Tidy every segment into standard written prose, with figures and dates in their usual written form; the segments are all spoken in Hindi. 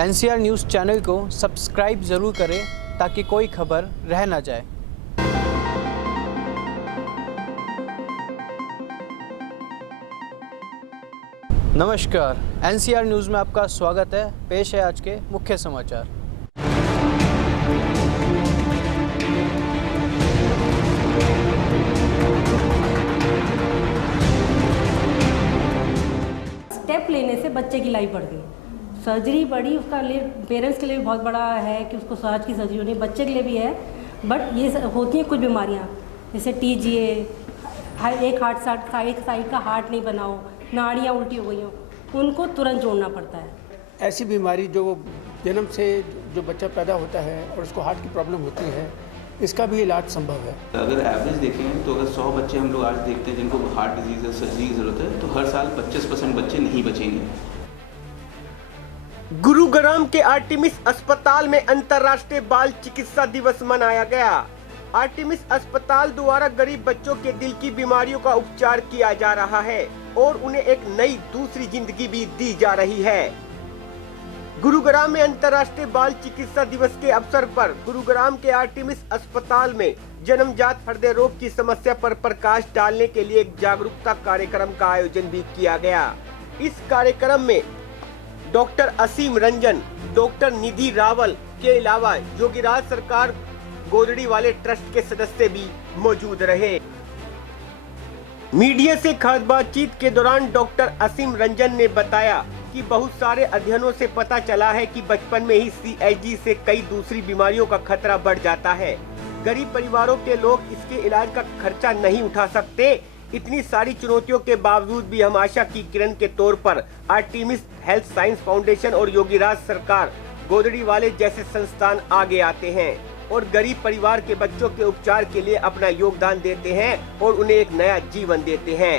NCR न्यूज़ चैनल को सब्सक्राइब ज़रूर करें ताकि कोई खबर रह ना जाए। नमस्कार, NCR न्यूज़ में आपका स्वागत है। पेश है आज के मुख्य समाचार। स्टेप लेने से बच्चे की लाइफ बढ़ गई। सर्जरी बड़ी उसका लिए पेरेंट्स के लिए भी बहुत बड़ा है कि उसको सर्ज की सर्जरी होनी, बच्चे के लिए भी है। बट ये होती हैं कुछ बीमारियां जैसे TGA, एक साइड का हार्ट नहीं बनाओ, नाड़ियाँ उल्टी हो गई हो, उनको तुरंत जोड़ना पड़ता है। ऐसी बीमारी जो जन्म से जो बच्चा पैदा होता है और उसको हार्ट की प्रॉब्लम होती है, इसका भी इलाज संभव है। अगर एवरेज देखें तो अगर 100 बच्चे हम लोग आज देखते हैं जिनको हार्ट डिजीज़ है, सर्जरी की ज़रूरत है, तो हर साल 25% बच्चे नहीं बचेंगे। गुरुग्राम के आर्टिमिस अस्पताल में अंतर्राष्ट्रीय बाल चिकित्सा दिवस मनाया गया। आर्टिमिस अस्पताल द्वारा गरीब बच्चों के दिल की बीमारियों का उपचार किया जा रहा है और उन्हें एक नई दूसरी जिंदगी भी दी जा रही है। गुरुग्राम में अंतर्राष्ट्रीय बाल चिकित्सा दिवस के अवसर पर गुरुग्राम के आर्टिमिस अस्पताल में जन्मजात हृदय रोग की समस्या पर प्रकाश डालने के लिए एक जागरूकता कार्यक्रम का आयोजन भी किया गया। इस कार्यक्रम में डॉक्टर असीम रंजन, डॉक्टर निधि रावल के अलावा योगीराज सरकार गोदड़ी वाले ट्रस्ट के सदस्य भी मौजूद रहे। मीडिया से खास बातचीत के दौरान डॉक्टर असीम रंजन ने बताया कि बहुत सारे अध्ययनों से पता चला है कि बचपन में ही CHD से कई दूसरी बीमारियों का खतरा बढ़ जाता है। गरीब परिवारों के लोग इसके इलाज का खर्चा नहीं उठा सकते। इतनी सारी चुनौतियों के बावजूद भी हम आशा की किरण के तौर पर आर्टिमिस हेल्थ साइंस फाउंडेशन और योगीराज सरकार गोदड़ी वाले जैसे संस्थान आगे आते हैं और गरीब परिवार के बच्चों के उपचार के लिए अपना योगदान देते हैं और उन्हें एक नया जीवन देते हैं।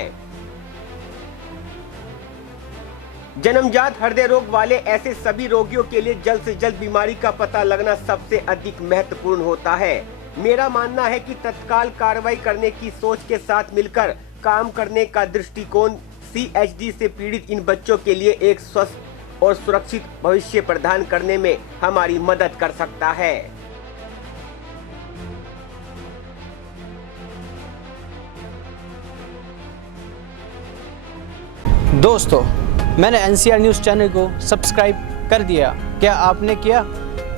जन्मजात हृदय रोग वाले ऐसे सभी रोगियों के लिए जल्द से जल्द बीमारी का पता लगना सबसे अधिक महत्वपूर्ण होता है। मेरा मानना है कि तत्काल कार्रवाई करने की सोच के साथ मिलकर काम करने का दृष्टिकोण CHD से पीड़ित इन बच्चों के लिए एक स्वस्थ और सुरक्षित भविष्य प्रदान करने में हमारी मदद कर सकता है। दोस्तों, मैंने NCR न्यूज़ चैनल को सब्सक्राइब कर दिया। क्या आपने किया?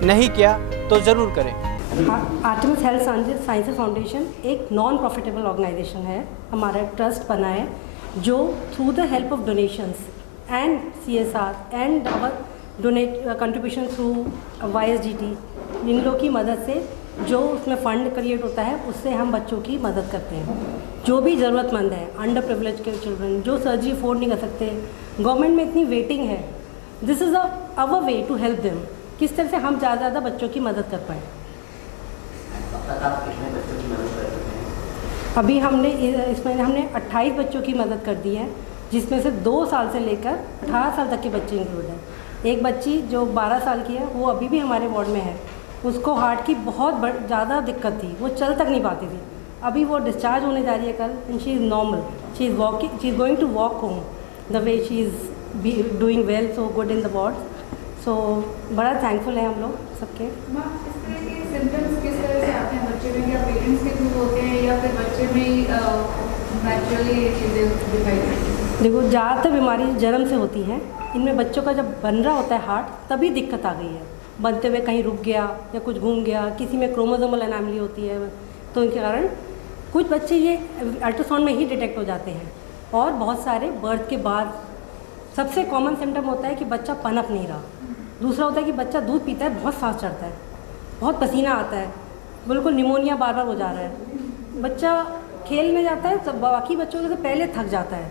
नहीं किया तो ज़रूर करें। आर्टिमिस हेल्थ साइंसेस फाउंडेशन एक नॉन प्रॉफिटेबल ऑर्गेनाइजेशन है। हमारा ट्रस्ट बना है जो through the help of donations and CSR and our contribution through YSDT, इन लोगों की मदद से जो उसमें फ़ंड क्रिएट होता है उससे हम बच्चों की मदद करते हैं। जो भी ज़रूरतमंद है, अंडर प्रिविलेज के चिल्ड्रन जो सर्जरी अफोर्ड नहीं कर सकते, गवर्नमेंट में इतनी वेटिंग है, this is our way to help them. किस तरह से हम ज़्यादा से ज़्यादा बच्चों की मदद कर पाएँ। अभी हमने 28 बच्चों की मदद कर दी है, जिसमें से 2 साल से लेकर 18 साल तक के बच्चे इंक्लूड हैं। एक बच्ची जो 12 साल की है वो अभी भी हमारे वार्ड में है। उसको हार्ट की बहुत ज़्यादा दिक्कत थी, वो चल तक नहीं पाती थी। अभी वो डिस्चार्ज होने जा रही है कल, and she is normal, she is going to walk home the way she is doing well so good in the ward. So बड़ा थैंकफुल है हम लोग सबके। सिम्टम्स किस तरह से आते हैं बच्चे में? क्या पेरेंट्स के थ्रू होते हैं या फिर बच्चे में ही नेचुरली ये चीज़ें दिखाई देती हैं? देखो, ज़्यादातर बीमारी जन्म से होती हैं। इनमें बच्चों का जब बन रहा होता है हार्ट, तभी दिक्कत आ गई है। बनते हुए कहीं रुक गया या कुछ घूम गया, किसी में क्रोमोसोमल एनामली होती है, तो इनके कारण कुछ बच्चे ये अल्ट्रासाउंड में ही डिटेक्ट हो जाते हैं। और बहुत सारे बर्थ के बाद सबसे कॉमन सिम्टम होता है कि बच्चा पनप नहीं रहा। दूसरा होता है कि बच्चा दूध पीता है, बहुत सांस चढ़ता है, बहुत पसीना आता है, बिल्कुल निमोनिया बार बार हो जा रहा है। बच्चा खेलने जाता है तो बाकी बच्चों से पहले थक जाता है।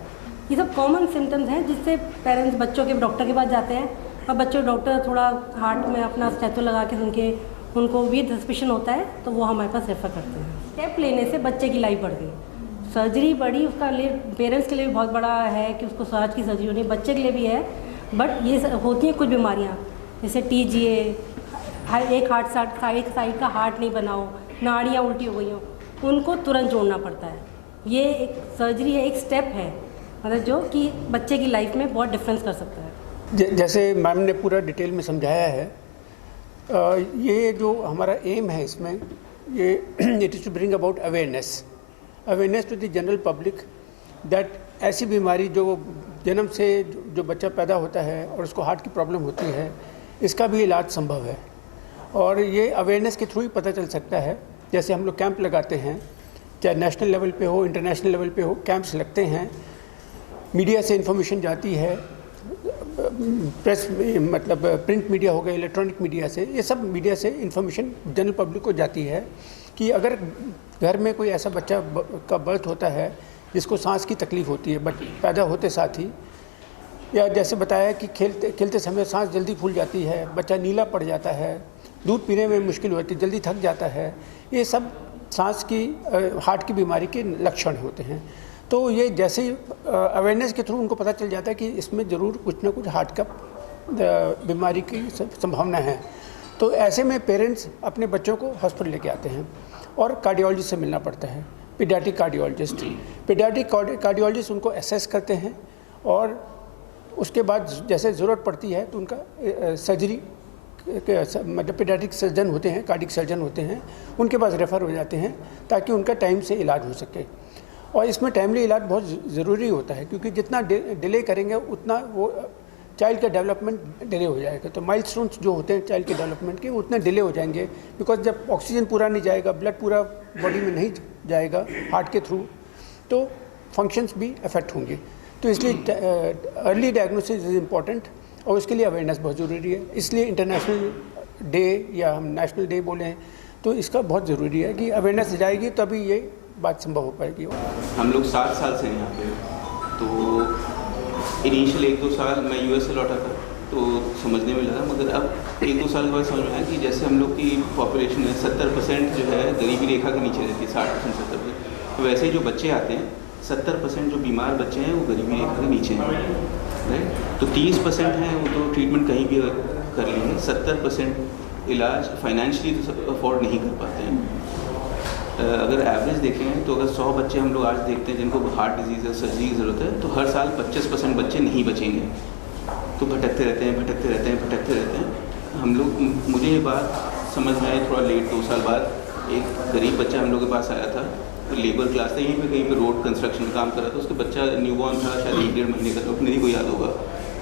ये सब कॉमन सिम्टम्स हैं जिससे पेरेंट्स बच्चों के डॉक्टर के पास जाते हैं। और बच्चों डॉक्टर थोड़ा हार्ट में अपना स्टेथो लगा के उनको भी सस्पिशन होता है तो वो हमारे पास रेफ़र करते हैं। स्टेप लेने से बच्चे की लाइफ बढ़ गई। सर्जरी बड़ी उसका लिए पेरेंट्स के लिए भी बहुत बड़ा है कि उसको सर्ज की सर्जरी होनी, बच्चे के लिए भी है। बट ये होती हैं कुछ बीमारियाँ जैसे TGA, एक साइड का हार्ट नहीं बनाओ, नाड़ियाँ उल्टी हो गई हो, उनको तुरंत जोड़ना पड़ता है। ये एक सर्जरी है, एक स्टेप है, मतलब जो कि बच्चे की लाइफ में बहुत डिफरेंस कर सकता है। जैसे मैम ने पूरा डिटेल में समझाया है, ये जो हमारा एम है इसमें, ये it is to bring about awareness to the general public that ऐसी बीमारी जो जन्म से जो बच्चा पैदा होता है और उसको हार्ट की प्रॉब्लम होती है, इसका भी इलाज संभव है। और ये अवेयरनेस के थ्रू ही पता चल सकता है। जैसे हम लोग कैंप लगाते हैं, चाहे नेशनल लेवल पे हो, इंटरनेशनल लेवल पे हो, कैंप्स लगते हैं, मीडिया से इन्फॉर्मेशन जाती है, प्रेस मतलब प्रिंट मीडिया हो गया, इलेक्ट्रॉनिक मीडिया से, ये सब मीडिया से इन्फॉर्मेशन जनरल पब्लिक को जाती है कि अगर घर में कोई ऐसा बच्चा का बर्थ होता है जिसको सांस की तकलीफ़ होती है पैदा होते साथ ही, या जैसे बताया कि खेलते समय सांस जल्दी फूल जाती है, बच्चा नीला पड़ जाता है, दूध पीने में मुश्किल होती है, जल्दी थक जाता है, ये सब सांस की हार्ट की बीमारी के लक्षण होते हैं। तो ये जैसे ही अवेयरनेस के थ्रू उनको पता चल जाता है कि इसमें ज़रूर कुछ ना कुछ हार्ट का बीमारी की संभावना है, तो ऐसे में पेरेंट्स अपने बच्चों को हॉस्पिटल लेके आते हैं और कार्डियोलॉजिस्ट से मिलना पड़ता है, पीडियाट्रिक कार्डियोलॉजिस्ट उनको असेस करते हैं और उसके बाद जैसे ज़रूरत पड़ती है तो उनका सर्जरी मतलब पीडियाट्रिक सर्जन होते हैं, कार्डिक सर्जन होते हैं, उनके पास रेफ़र हो जाते हैं ताकि उनका टाइम से इलाज हो सके। और इसमें टाइमली इलाज बहुत ज़रूरी होता है, क्योंकि जितना डिले करेंगे उतना वो चाइल्ड का डेवलपमेंट डिले हो जाएगा। तो माइलस्टोन्स जो होते हैं चाइल्ड के डेवलपमेंट के, उतने डिले हो जाएंगे, बिकॉज जब ऑक्सीजन पूरा नहीं जाएगा, ब्लड पूरा बॉडी में नहीं जाएगा हार्ट के थ्रू, तो फंक्शंस भी अफेक्ट होंगे। तो इसलिए अर्ली डायग्नोसिस इज़ इम्पॉर्टेंट और उसके लिए अवेयरनेस बहुत ज़रूरी है। इसलिए इंटरनेशनल डे या हम नेशनल डे बोलें तो इसका बहुत ज़रूरी है कि अवेयरनेस जाएगी तभी ये बात संभव हो पाएगी। हम लोग 7 साल से हैं यहाँ पे, तो इनिशियल 1-2 साल मैं यूएस से लौटा था तो समझने में लगा, मगर अब 1-2 साल के बाद समझ में आया कि जैसे हम लोग की पॉपुलेशन है 70% जो है गरीबी रेखा के नीचे रहती है, 60% 70%, तो वैसे ही जो बच्चे आते हैं 70% जो बीमार बच्चे हैं वो गरीबी रेखा के नीचे हैं, राइट। तो 30% हैं वो तो ट्रीटमेंट कहीं भी कर लेंगे, 70% इलाज फाइनेंशियली तो अफोर्ड नहीं कर पाते हैं। अगर एवरेज देखें तो अगर 100 बच्चे हम लोग आज देखते हैं जिनको हार्ट डिजीज़ है, सर्जरी की ज़रूरत है, तो हर साल 25% बच्चे नहीं बचेंगे, तो भटकते रहते हैं। हम लोग, मुझे ये बात समझ में आई थोड़ा लेट, 2 साल बाद। एक गरीब बच्चा हम लोग के पास आया था, तो लेबर क्लास था, यहीं पे कहीं पे रोड कंस्ट्रक्शन काम कर रहा था, उसका बच्चा न्यूबॉर्न था, शायद 1-1.5 महीने का, तो मेरी को याद होगा।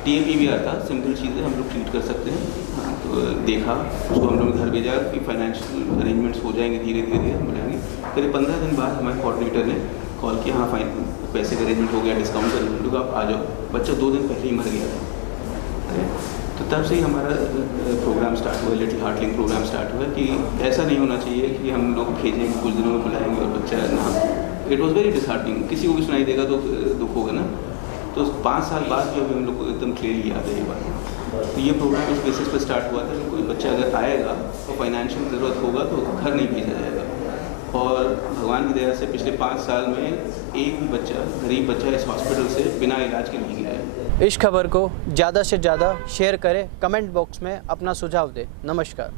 TMPVR था, सिंपल चीज़ें हम लोग ट्रीट कर सकते हैं। हाँ, तो देखा उसको, हम लोग घर भेजा कि फाइनेंशियल अरेंजमेंट्स हो जाएंगे, धीरे धीरे हम बढ़ाएंगे। करीब 15 दिन बाद हमारे कोऑर्डिनेटर ने कॉल किया, हाँ फाइन पैसे का अरेंजमेंट हो गया, डिस्काउंट कर लोग, आप आ जाओ। बच्चा 2 दिन पहले ही मर गया था। तो तब से ही हमारा प्रोग्राम स्टार्ट हुआ, little heart link programme start हुआ कि ऐसा नहीं होना चाहिए कि हम लोग भेजेंगे, कुछ दिनों में बुलाएंगे और बच्चा ना। इट वॉज वेरी डिसहार्टनिंग, किसी को भी सुनाई देगा तो दुख होगा ना। तो 5 साल बाद भी अभी हम लोग को एकदम क्लियरली याद है ये बात। तो ये प्रोग्राम इस बेसिस पर स्टार्ट हुआ था कि कोई बच्चा अगर आएगा तो फाइनेंशियल ज़रूरत होगा तो घर नहीं भेजा जाएगा। और भगवान की दया से पिछले 5 साल में एक भी बच्चा, गरीब बच्चा इस हॉस्पिटल से बिना इलाज के नहीं गया है। इस खबर को ज़्यादा से ज़्यादा शेयर करें, कमेंट बॉक्स में अपना सुझाव दें। नमस्कार।